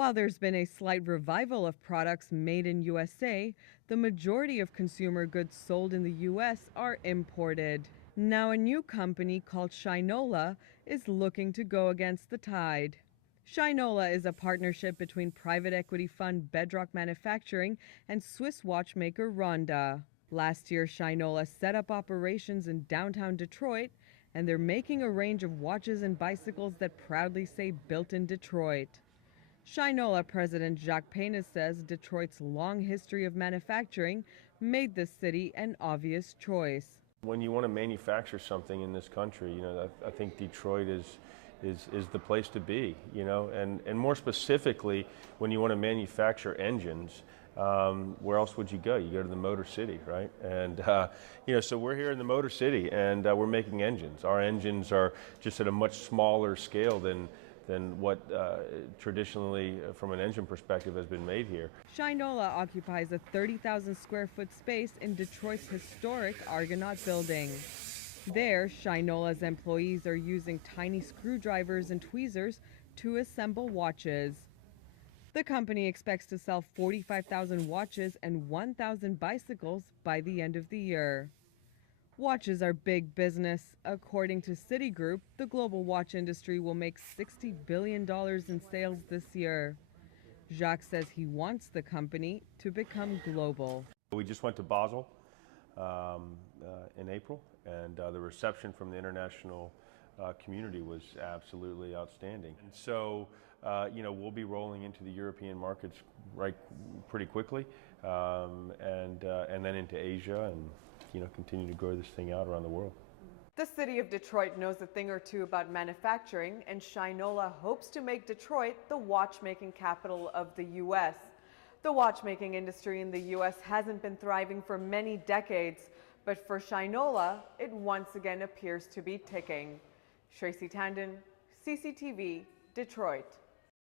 While there's been a slight revival of products made in USA, the majority of consumer goods sold in the US are imported. Now, a new company called Shinola is looking to go against the tide. Shinola is a partnership between private equity fund Bedrock Manufacturing and Swiss watchmaker Ronda. Last year, Shinola set up operations in downtown Detroit, and they're making a range of watches and bicycles that proudly say "Built in Detroit." Shinola President Jacques Pena says Detroit's long history of manufacturing made the city an obvious choice. When you want to manufacture something in this country, I think Detroit is the place to be, and more specifically, when you want to manufacture engines, where else would you go? You go to the Motor City, right? And so we're here in the Motor City, and we're making engines. Our engines are just at a much smaller scale than what traditionally, from an engine perspective, has been made here. Shinola occupies a 30,000 square foot space in Detroit's historic Argonaut building. There, Shinola's employees are using tiny screwdrivers and tweezers to assemble watches. The company expects to sell 45,000 watches and 1,000 bicycles by the end of the year. Watches are big business. According to Citigroup, the global watch industry will make $60 billion in sales this year. Jacques says he wants the company to become global. We just went to Basel in April, and the reception from the international community was absolutely outstanding. And so, we'll be rolling into the European markets pretty quickly, and then into Asia, and continue to grow this thing out around the world. The city of Detroit knows a thing or two about manufacturing, and Shinola hopes to make Detroit the watchmaking capital of the U.S. The watchmaking industry in the U.S. hasn't been thriving for many decades, but for Shinola, it once again appears to be ticking. Shraysi Tandon, CCTV, Detroit.